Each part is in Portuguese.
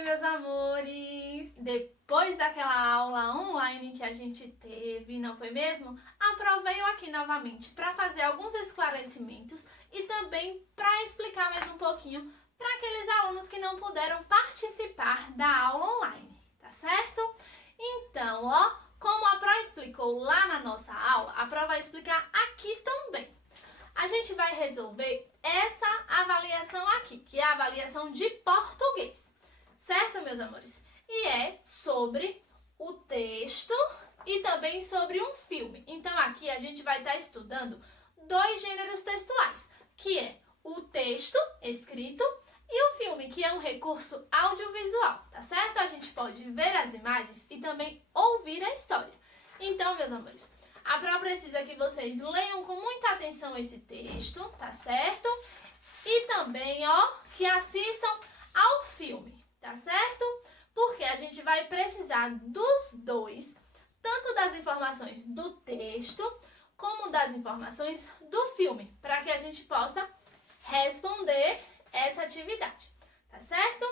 Oi, meus amores! Depois daquela aula online que a gente teve, não foi mesmo? A Pro veio aqui novamente para fazer alguns esclarecimentos e também para explicar mais um pouquinho para aqueles alunos que não puderam participar da aula online, tá certo? Então, ó, como a Pro explicou lá na nossa aula, a Pro vai explicar aqui também. A gente vai resolver essa avaliação aqui, que é a avaliação de português. Certo, meus amores? E é sobre o texto e também sobre um filme. Então, aqui a gente vai estar estudando dois gêneros textuais, que é o texto escrito e o filme, que é um recurso audiovisual, tá certo? A gente pode ver as imagens e também ouvir a história. Então, meus amores, a Pro precisa que vocês leiam com muita atenção esse texto, tá certo? E também, ó, que assistam ao filme, tá certo? Porque a gente vai precisar dos dois, tanto das informações do texto, como das informações do filme, para que a gente possa responder essa atividade, tá certo?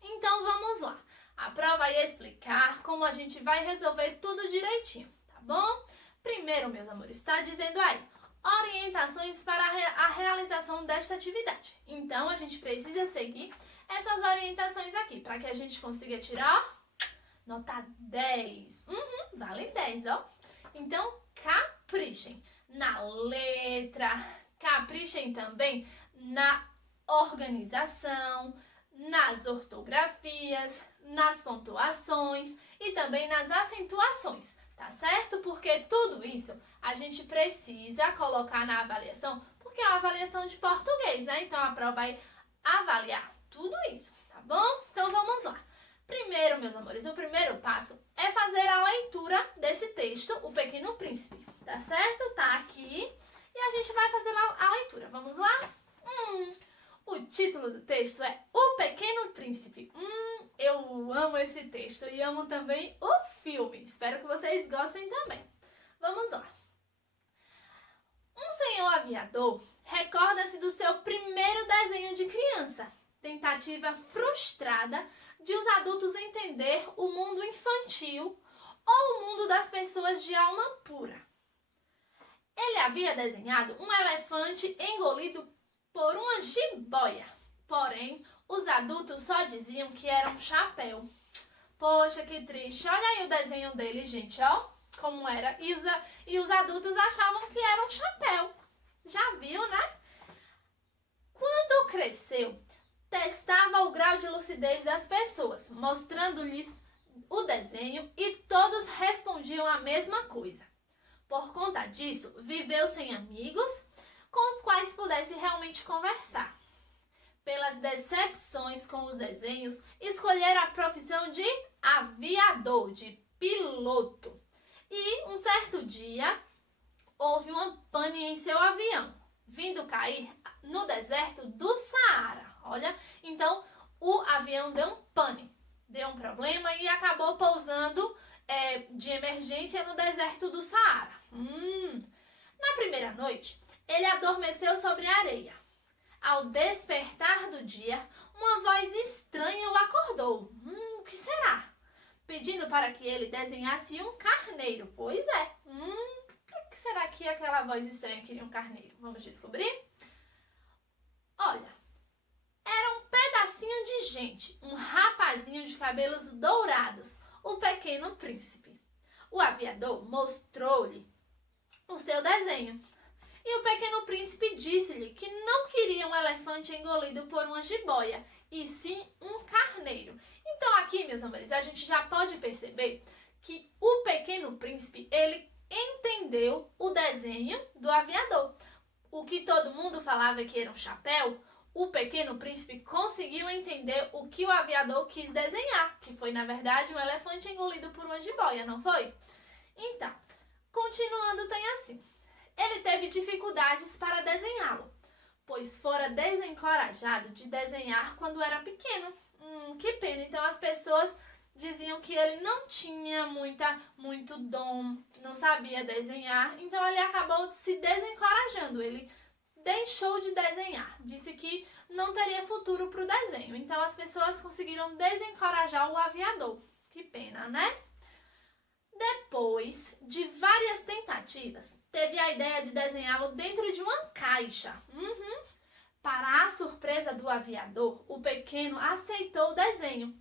Então, vamos lá. A Pro vai explicar como a gente vai resolver tudo direitinho, tá bom? Primeiro, meus amores, está dizendo aí, orientações para a realização desta atividade. Então, a gente precisa seguir essas orientações aqui, para que a gente consiga tirar, ó, nota 10. Vale 10, ó. Então, caprichem na letra, caprichem também na organização, nas ortografias, nas pontuações e também nas acentuações. Tá certo? Porque tudo isso a gente precisa colocar na avaliação, porque é uma avaliação de português, né? Então, a prova vai avaliar tudo isso, tá bom? Então, vamos lá. Primeiro, meus amores, o primeiro passo é fazer a leitura desse texto, O Pequeno Príncipe, tá certo? Tá aqui e a gente vai fazer a leitura. Vamos lá? O título do texto é O Pequeno Príncipe. Eu amo esse texto e amo também o filme. Espero que vocês gostem também. Vamos lá. Um senhor aviador recorda-se do seu primeiro desenho de criança. Tentativa frustrada de os adultos entender o mundo infantil ou o mundo das pessoas de alma pura. Ele havia desenhado um elefante engolido por uma jiboia. Porém, os adultos só diziam que era um chapéu. Poxa, que triste. Olha aí o desenho dele, gente, ó, como era. E os adultos achavam que era um chapéu. Já viu, né? Quando cresceu, testava o grau de lucidez das pessoas, mostrando-lhes o desenho e todos respondiam a mesma coisa. Por conta disso, viveu sem amigos com os quais pudesse realmente conversar. Pelas decepções com os desenhos, escolher a profissão de aviador, de piloto. E um certo dia, houve uma pane em seu avião, vindo cair no deserto do Saara. Olha, então o avião deu um pane, deu um problema e acabou pousando de emergência no deserto do Saara. Na primeira noite, ele adormeceu sobre a areia. Ao despertar do dia, uma voz estranha o acordou. O que será? Pedindo para que ele desenhasse um carneiro. Pois é. Por que será que aquela voz estranha queria um carneiro? Vamos descobrir? Olha, era um pedacinho de gente, um rapazinho de cabelos dourados, o Pequeno Príncipe. O aviador mostrou-lhe o seu desenho. E o Pequeno Príncipe disse-lhe que não queria um elefante engolido por uma jiboia, e sim um carneiro. Então aqui, meus amores, a gente já pode perceber que o Pequeno Príncipe, ele entendeu o desenho do aviador. O que todo mundo falava que era um chapéu, o Pequeno Príncipe conseguiu entender o que o aviador quis desenhar, que foi, na verdade, um elefante engolido por uma jiboia, não foi? Então, continuando, tem assim. Ele teve dificuldades para desenhá-lo, pois fora desencorajado de desenhar quando era pequeno. Que pena. Então as pessoas diziam que ele não tinha muito dom, não sabia desenhar, então ele acabou se desencorajando. Ele deixou de desenhar, disse que não teria futuro para o desenho. Então as pessoas conseguiram desencorajar o aviador. Que pena, né? Depois de várias tentativas, teve a ideia de desenhá-lo dentro de uma caixa. Para a surpresa do aviador, o pequeno aceitou o desenho.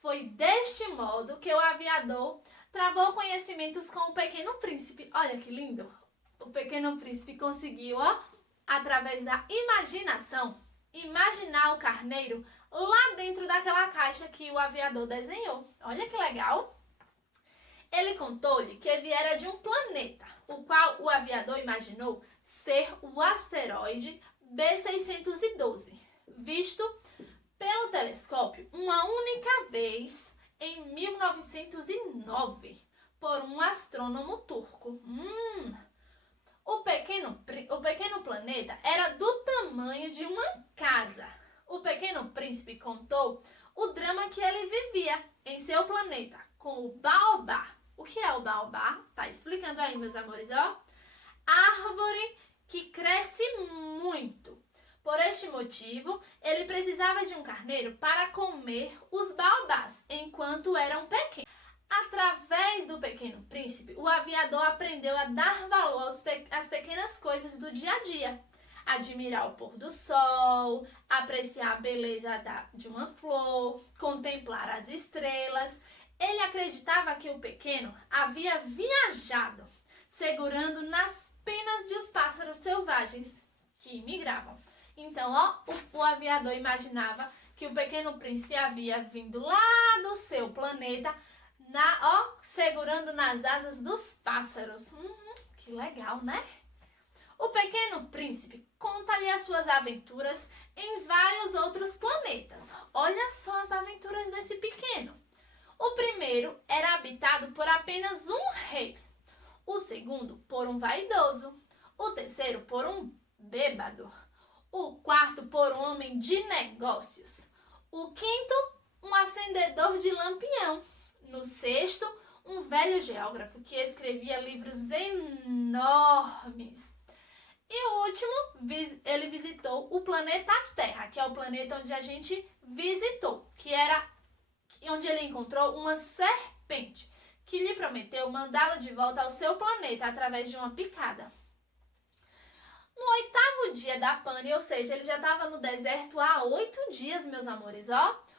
Foi deste modo que o aviador travou conhecimentos com o Pequeno Príncipe. Olha que lindo! O Pequeno Príncipe conseguiu, através da imaginação, imaginar o carneiro lá dentro daquela caixa que o aviador desenhou. Olha que legal! Ele contou-lhe que viera de um planeta, o qual o aviador imaginou ser o asteroide B612, visto pelo telescópio uma única vez em 1909 por um astrônomo turco. O pequeno planeta era do tamanho de uma casa. O Pequeno Príncipe contou o drama que ele vivia em seu planeta com o baobá. O que é o baobá? Tá explicando aí, meus amores, Árvore que cresce muito. Por este motivo, ele precisava de um carneiro para comer os baobás enquanto eram pequenos. Através do Pequeno Príncipe, o aviador aprendeu a dar valor às pequenas coisas do dia a dia. Admirar o pôr do sol, apreciar a beleza de uma flor, contemplar as estrelas. Ele acreditava que o pequeno havia viajado, segurando nas penas de os pássaros selvagens que migravam. Então, o aviador imaginava que o Pequeno Príncipe havia vindo lá do seu planeta, segurando nas asas dos pássaros. Que legal, né? O Pequeno Príncipe conta-lhe as suas aventuras em vários outros planetas. Olha só as aventuras desse pequeno. O primeiro era habitado por apenas um rei. O segundo, por um vaidoso. O terceiro, por um bêbado. O quarto, por um homem de negócios. O quinto, um acendedor de lampião. No sexto, um velho geógrafo que escrevia livros enormes. E o último, ele visitou o planeta Terra, que é o planeta onde a gente visitou, que era onde ele encontrou uma serpente, que lhe prometeu mandá-lo de volta ao seu planeta através de uma picada. No 8º dia da pane, ou seja, ele já estava no deserto há 8 dias, meus amores,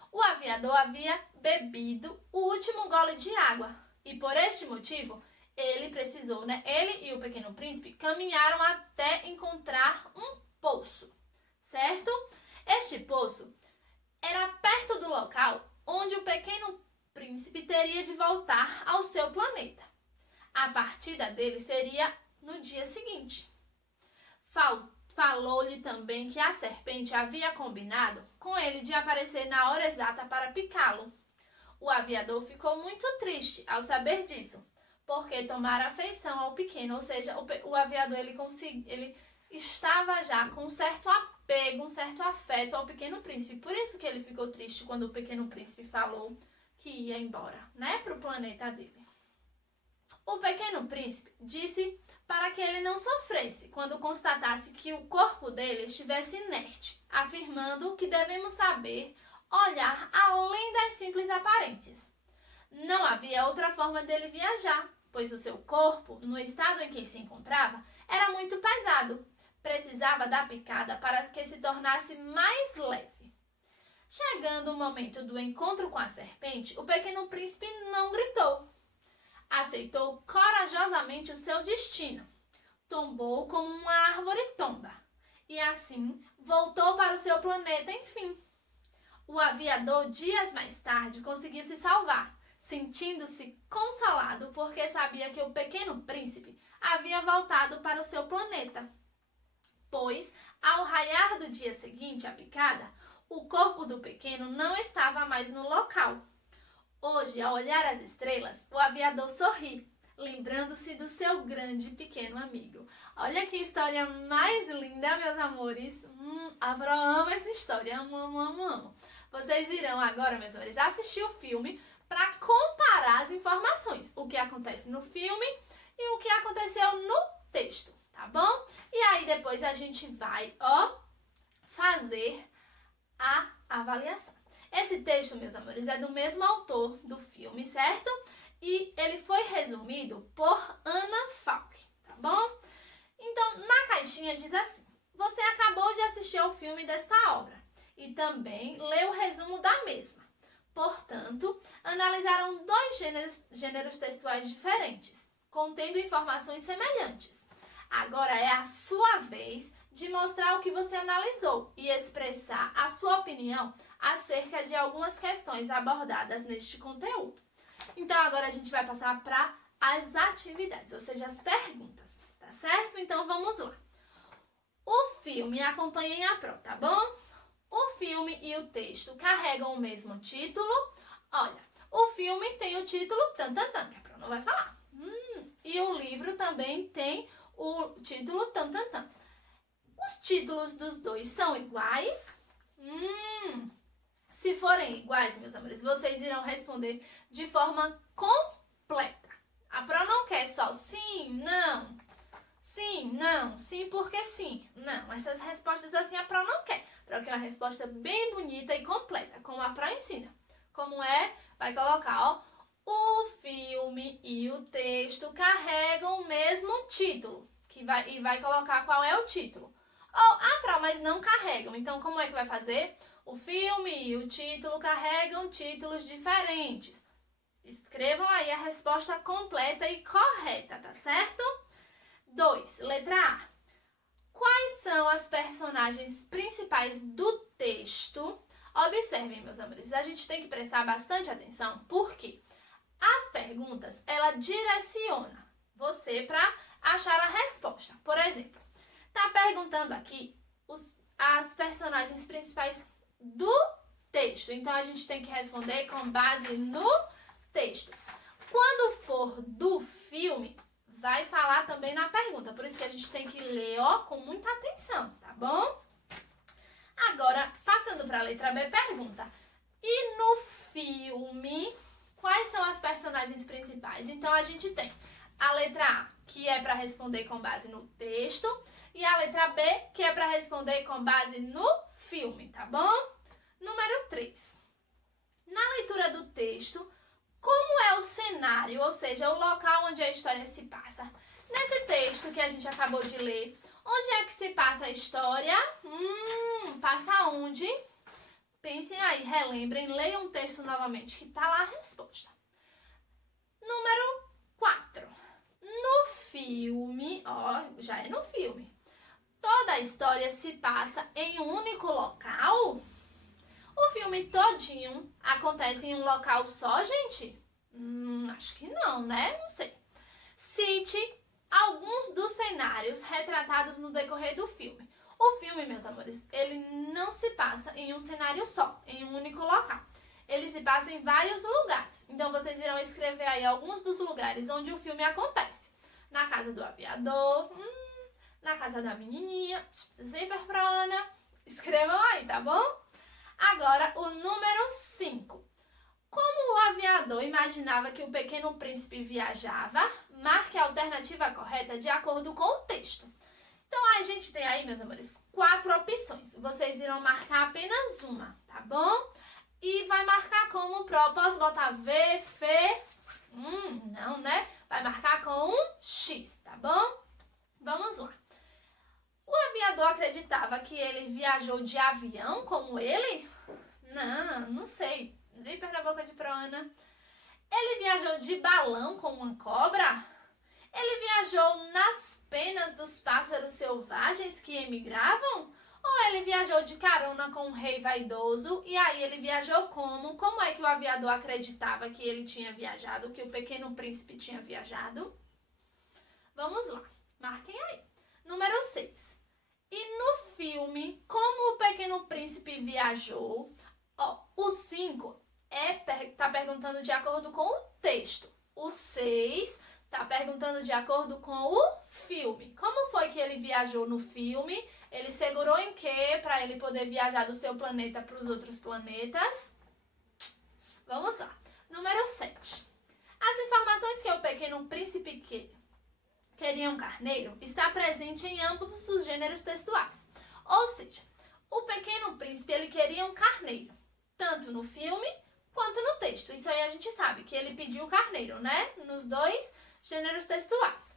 o aviador havia bebido o último gole de água. E por este motivo, ele precisou, ele e o Pequeno Príncipe caminharam até encontrar um poço, certo? Este poço era perto do local onde o Pequeno Príncipe teria de voltar ao seu planeta. A partida dele seria no dia seguinte. Falou-lhe também que a serpente havia combinado com ele de aparecer na hora exata para picá-lo. O aviador ficou muito triste ao saber disso, porque tomara afeição ao pequeno, ou seja, o aviador ele estava já com um certo apego, um certo afeto ao Pequeno Príncipe. Por isso que ele ficou triste quando o Pequeno Príncipe falou que ia embora, para o planeta dele. O Pequeno Príncipe disse para que ele não sofresse quando constatasse que o corpo dele estivesse inerte, afirmando que devemos saber olhar além das simples aparências. Não havia outra forma dele viajar, pois o seu corpo, no estado em que se encontrava, era muito pesado. Precisava da picada para que se tornasse mais leve. Chegando o momento do encontro com a serpente, o Pequeno Príncipe não gritou. Aceitou corajosamente o seu destino. Tombou como uma árvore tomba. E assim voltou para o seu planeta, enfim. O aviador, dias mais tarde, conseguiu se salvar, sentindo-se consolado porque sabia que o Pequeno Príncipe havia voltado para o seu planeta. Pois, ao raiar do dia seguinte à picada, o corpo do pequeno não estava mais no local. Hoje, ao olhar as estrelas, o aviador sorri, lembrando-se do seu grande e pequeno amigo. Olha que história mais linda, meus amores. Avril ama essa história, amo. Vocês irão agora, meus amores, assistir o filme para comparar as informações. O que acontece no filme e o que aconteceu no texto, tá bom? E aí depois a gente vai, fazer a avaliação. Esse texto, meus amores, é do mesmo autor do filme, certo? E ele foi resumido por Ana Falk, tá bom? Então, na caixinha diz assim: você acabou de assistir ao filme desta obra e também leu o resumo da mesma. Portanto, analisaram dois gêneros textuais diferentes, contendo informações semelhantes. Agora é a sua vez de mostrar o que você analisou e expressar a sua opinião acerca de algumas questões abordadas neste conteúdo. Então, agora a gente vai passar para as atividades, ou seja, as perguntas, tá certo? Então, vamos lá. O filme, acompanhem a prova, tá bom? O filme e o texto carregam o mesmo título. Olha, o filme tem o título tan, tan, tan, que a prova não vai falar. E o livro também tem o título tan, tan, tan. Os títulos dos dois são iguais? Se forem iguais, meus amores, vocês irão responder de forma completa. A prova não quer só sim, não. Sim, não, sim porque sim. Não, essas respostas assim a prova não quer. A prova quer uma resposta bem bonita e completa, como a prova ensina. Como é? Vai colocar, o filme e o texto carregam o mesmo título. E vai colocar qual é o título. Mas não carregam. Então, como é que vai fazer? O filme e o título carregam títulos diferentes. Escrevam aí a resposta completa e correta, tá certo? 2. Letra A. Quais são as personagens principais do texto? Observem, meus amores, a gente tem que prestar bastante atenção, porque as perguntas, ela direciona você para achar a resposta. Por exemplo, tá perguntando aqui as personagens principais do texto. Então, a gente tem que responder com base no texto. Quando for do filme, vai falar também na pergunta. Por isso que a gente tem que ler, com muita atenção, tá bom? Agora, passando para a letra B, pergunta: e no filme, quais são as personagens principais? Então, a gente tem a letra A, que é para responder com base no texto, e a letra B, que é para responder com base no filme, tá bom? Número 3. Na leitura do texto, como é o cenário, ou seja, o local onde a história se passa? Nesse texto que a gente acabou de ler, onde é que se passa a história? Passa onde? Pensem aí, relembrem, leiam o texto novamente, que tá lá a resposta. Número 4. No filme, já é no filme. Toda a história se passa em um único local? O filme todinho acontece em um local só, gente? Acho que não, né? Não sei. Cite alguns dos cenários retratados no decorrer do filme. O filme, meus amores, ele não se passa em um cenário só, em um único local. Ele se passa em vários lugares. Então, vocês irão escrever aí alguns dos lugares onde o filme acontece. Na casa do aviador, na casa da menininha, super prona. Escrevam aí, tá bom? Agora, o número 5. Como o aviador imaginava que o pequeno príncipe viajava, marque a alternativa correta de acordo com o texto. Então, a gente tem aí, meus amores, 4 opções. Vocês irão marcar apenas uma, tá bom? E vai marcar como posso botar V, F, não, né? Vai marcar com um X, tá bom? Vamos lá. O aviador acreditava que ele viajou de avião como ele? Não sei. Zíper na boca de Proana. Ele viajou de balão como uma cobra? Ele viajou nas penas dos pássaros selvagens que emigravam? Ou ele viajou de carona com um rei vaidoso? E aí ele viajou como? Como é que o aviador acreditava que ele tinha viajado, que o pequeno príncipe tinha viajado? Vamos lá, marquem aí. Número 6. E no filme, como o pequeno príncipe viajou? O 5 tá perguntando de acordo com o texto. O 6 tá perguntando de acordo com o filme. Como foi que ele viajou no filme? Ele segurou em quê para ele poder viajar do seu planeta para os outros planetas? Vamos lá. Número 7. As informações que o pequeno príncipe queria um carneiro está presente em ambos os gêneros textuais. Ou seja, o Pequeno Príncipe ele queria um carneiro, tanto no filme quanto no texto. Isso aí a gente sabe, que ele pediu o carneiro, né? Nos dois gêneros textuais.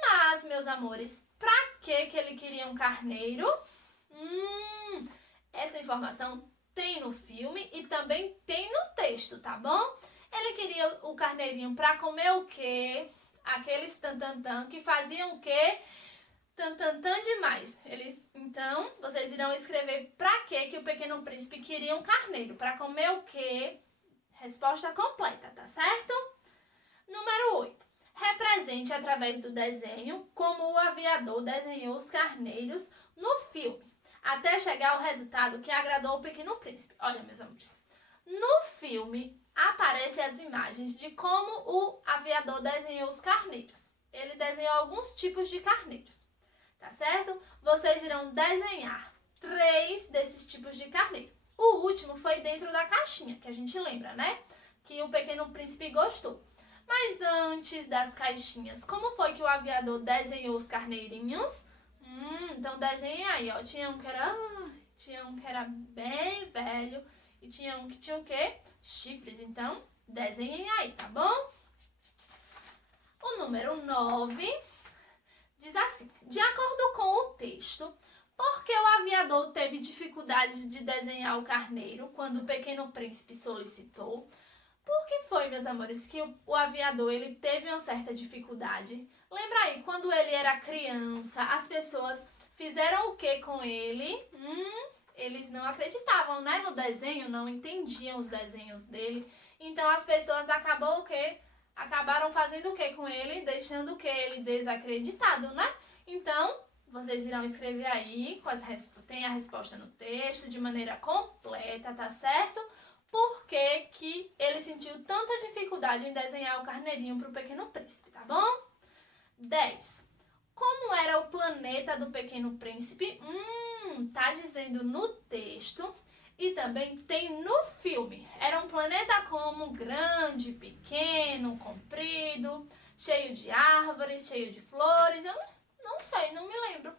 Mas, meus amores, pra que ele queria um carneiro? Essa informação tem no filme e também tem no texto, tá bom? Ele queria o carneirinho pra comer o quê? Aqueles tantantã que faziam o quê? Tantantã demais. Então, vocês irão escrever pra que o Pequeno Príncipe queria um carneiro. Pra comer o quê? Resposta completa, tá certo? Número 8. Represente através do desenho como o aviador desenhou os carneiros no filme, até chegar ao resultado que agradou o Pequeno Príncipe. Olha, meus amores, no filme aparecem as imagens de como o aviador desenhou os carneiros. Ele desenhou alguns tipos de carneiros, tá certo? Vocês irão desenhar 3 desses tipos de carneiro. O último foi dentro da caixinha, que a gente lembra, né? Que o Pequeno Príncipe gostou. Mas antes das caixinhas, como foi que o aviador desenhou os carneirinhos? Então desenhem aí, ó. Tinha um que era bem velho e tinha um que tinha o quê? Chifres. Então, desenhem aí, tá bom? O número 9 diz assim: de acordo com o texto, por que o aviador teve dificuldade de desenhar o carneiro quando o Pequeno Príncipe solicitou? Por que foi, meus amores, que o aviador ele teve uma certa dificuldade? Lembra aí, quando ele era criança, as pessoas fizeram o que com ele? Eles não acreditavam, né, no desenho, não entendiam os desenhos dele. Então as pessoas acabaram fazendo o que com ele? Deixando o que ele desacreditado, né? Então, vocês irão escrever aí, tem a resposta no texto, de maneira completa, tá certo? Por que ele sentiu tanta dificuldade em desenhar o carneirinho para o Pequeno Príncipe, tá bom? 10. Como era o planeta do Pequeno Príncipe? Tá dizendo no texto e também tem no filme. Era um planeta como? Grande, pequeno, comprido, cheio de árvores, cheio de flores. Eu não sei, não me lembro.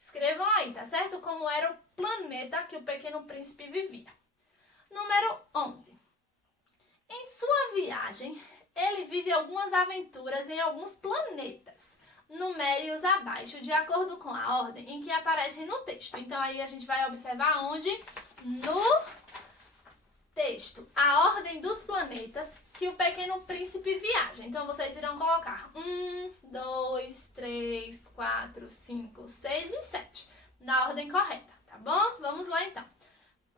Escrevam aí, tá certo? Como era o planeta que o Pequeno Príncipe vivia. Número 11. Em sua viagem, ele vive algumas aventuras em alguns planetas. Numere-os abaixo, de acordo com a ordem em que aparecem no texto. Então, aí a gente vai observar onde? No texto. A ordem dos planetas que o Pequeno Príncipe viaja. Então, vocês irão colocar 1, 2, 3, 4, 5, 6 e 7. Na ordem correta, tá bom? Vamos lá, então.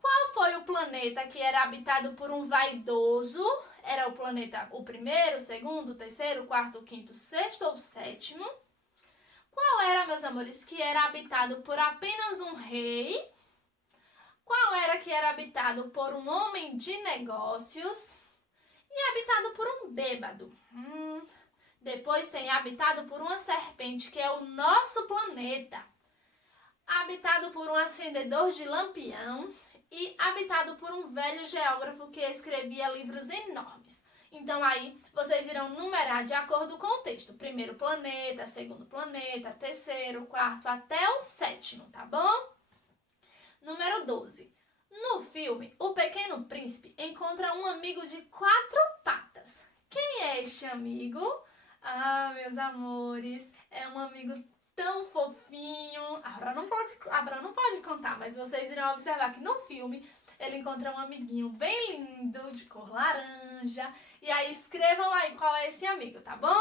Qual foi o planeta que era habitado por um vaidoso? Era o planeta o primeiro, o segundo, o terceiro, o quarto, o quinto, o sexto ou o sétimo? Qual era, meus amores, que era habitado por apenas um rei? Qual era que era habitado por um homem de negócios? E habitado por um bêbado? Depois tem habitado por uma serpente, que é o nosso planeta. Habitado por um acendedor de lampião. E habitado por um velho geógrafo que escrevia livros enormes. Então, aí, vocês irão numerar de acordo com o texto. Primeiro planeta, segundo planeta, terceiro, quarto, até o sétimo, tá bom? Número 12. No filme, o Pequeno Príncipe encontra um amigo de 4 patas. Quem é este amigo? Meus amores, é um amigo tão fofinho. A Bran não pode contar, mas vocês irão observar que no filme ele encontra um amiguinho bem lindo, de cor laranja. E aí escrevam aí qual é esse amigo, tá bom?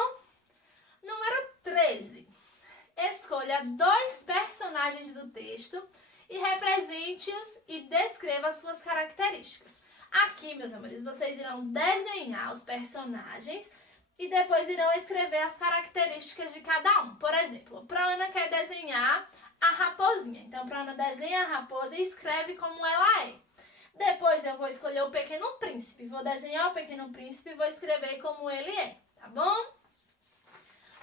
Número 13. Escolha 2 personagens do texto e represente-os e descreva suas características. Aqui, meus amores, vocês irão desenhar os personagens e depois irão escrever as características de cada um. Por exemplo, a Ana quer desenhar a raposinha. Então, a Ana desenha a raposa e escreve como ela é. Depois eu vou escolher o Pequeno Príncipe. Vou desenhar o Pequeno Príncipe e vou escrever como ele é, tá bom?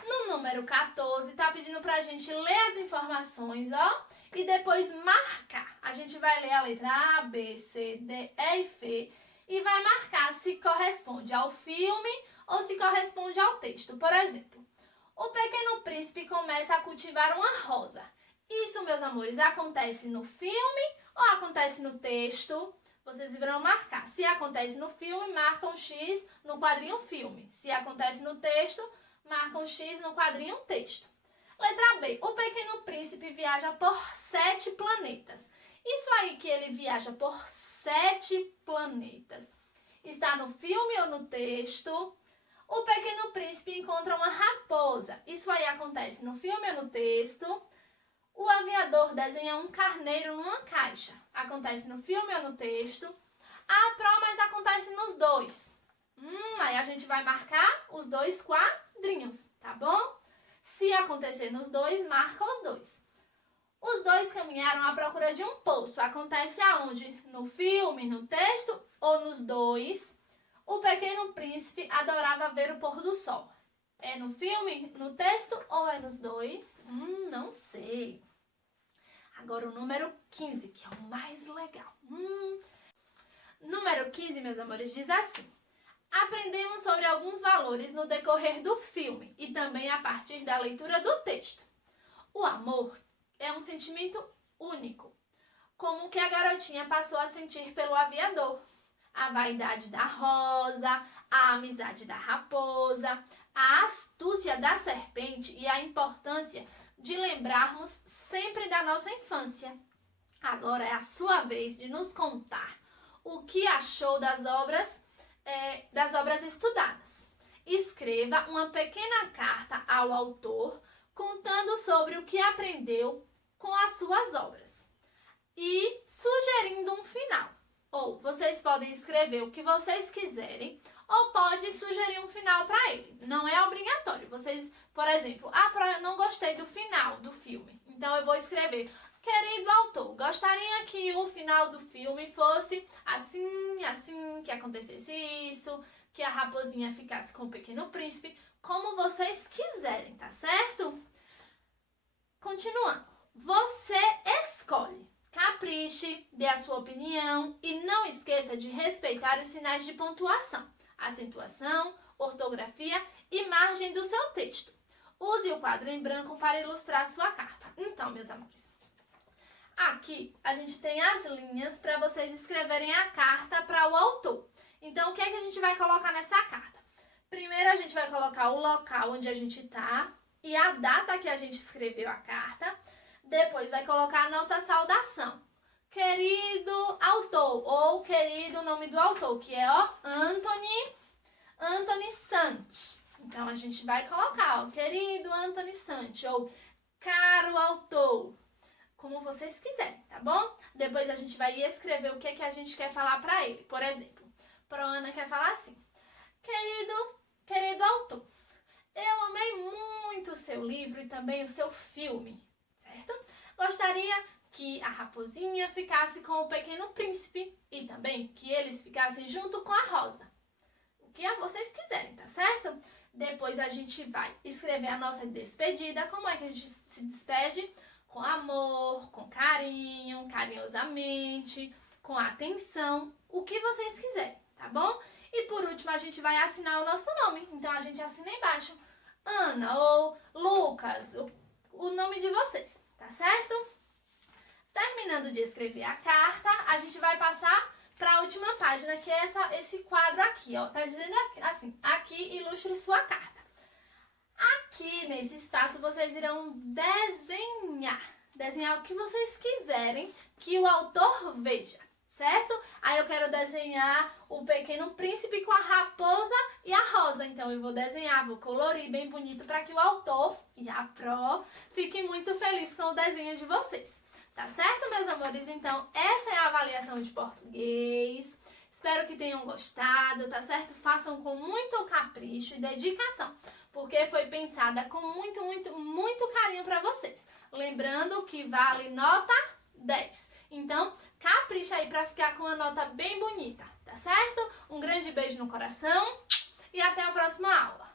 No número 14, tá pedindo pra gente ler as informações, ó. E depois marcar. A gente vai ler a letra A, B, C, D, E e F. E vai marcar se corresponde ao filme ou se corresponde ao texto. Por exemplo, O Pequeno Príncipe começa a cultivar uma rosa. Isso, meus amores, acontece no filme ou acontece no texto? Vocês irão marcar. Se acontece no filme, marcam um X no quadrinho filme. Se acontece no texto, marcam um X no quadrinho texto. Letra B. O Pequeno Príncipe viaja por 7 planetas. Isso aí que ele viaja por 7 planetas. Está no filme ou no texto? O Pequeno Príncipe encontra uma raposa. Isso aí acontece no filme ou no texto? O aviador desenha um carneiro numa caixa. Acontece no filme ou no texto? Mas acontece nos dois. Aí a gente vai marcar os dois quadrinhos, tá bom? Se acontecer nos dois, marca os dois. Os dois caminharam à procura de um poço. Acontece aonde? No filme, no texto ou nos dois? O Pequeno Príncipe adorava ver o pôr do sol. É no filme, no texto ou é nos dois? Não sei. Agora o número 15, que é o mais legal. Número 15, meus amores, diz assim. Aprendemos sobre alguns valores no decorrer do filme e também a partir da leitura do texto. O amor é um sentimento único, como que a garotinha passou a sentir pelo aviador. A vaidade da rosa, a amizade da raposa, a astúcia da serpente e a importância de lembrarmos sempre da nossa infância. Agora é a sua vez de nos contar o que achou das obras estudadas. Escreva uma pequena carta ao autor contando sobre o que aprendeu com as suas obras e sugerindo um final. Ou vocês podem escrever o que vocês quiserem ou pode sugerir um final para ele. Não é obrigatório. Vocês, por exemplo, eu não gostei do final do filme. Então eu vou escrever: querido autor, gostaria que o final do filme fosse assim, que acontecesse isso, que a raposinha ficasse com o Pequeno Príncipe, como vocês quiserem, tá certo? Continuando. Você escolhe. Capriche, dê a sua opinião e não esqueça de respeitar os sinais de pontuação, acentuação, ortografia e margem do seu texto. Use o quadro em branco para ilustrar sua carta. Então, meus amores, aqui a gente tem as linhas para vocês escreverem a carta para o autor. Então, o que é que a gente vai colocar nessa carta? Primeiro, a gente vai colocar o local onde a gente está e a data que a gente escreveu a carta. Depois, vai colocar a nossa saudação. Querido autor, ou querido nome do autor, que é Anthony Sant. Então, a gente vai colocar, querido Anthony Sant, ou caro autor, como vocês quiserem, tá bom? Depois a gente vai escrever o que é que a gente quer falar para ele. Por exemplo, para Ana quer falar assim: querido autor, eu amei muito o seu livro e também o seu filme, certo? Gostaria que a raposinha ficasse com o Pequeno Príncipe e também que eles ficassem junto com a rosa. O que vocês quiserem, tá certo? Depois a gente vai escrever a nossa despedida. Como é que a gente se despede? Com amor, com carinho, carinhosamente, com atenção, o que vocês quiserem, tá bom? E por último a gente vai assinar o nosso nome. Então a gente assina embaixo, Ana ou Lucas, o nome de vocês, tá certo? Terminando de escrever a carta, a gente vai passar para a última página, que é esse quadro aqui, ó. Tá dizendo assim: aqui ilustre sua carta. Aqui nesse espaço vocês irão desenhar o que vocês quiserem que o autor veja, certo? Aí eu quero desenhar o Pequeno Príncipe com a raposa e a rosa. Então eu vou colorir bem bonito para que o autor e a Pro fiquem muito felizes com o desenho de vocês. Tá certo, meus amores? Então, essa é a avaliação de português. Espero que tenham gostado, tá certo? Façam com muito capricho e dedicação, porque foi pensada com muito carinho para vocês. Lembrando que vale nota 10. Então, capricha aí para ficar com uma nota bem bonita, tá certo? Um grande beijo no coração e até a próxima aula.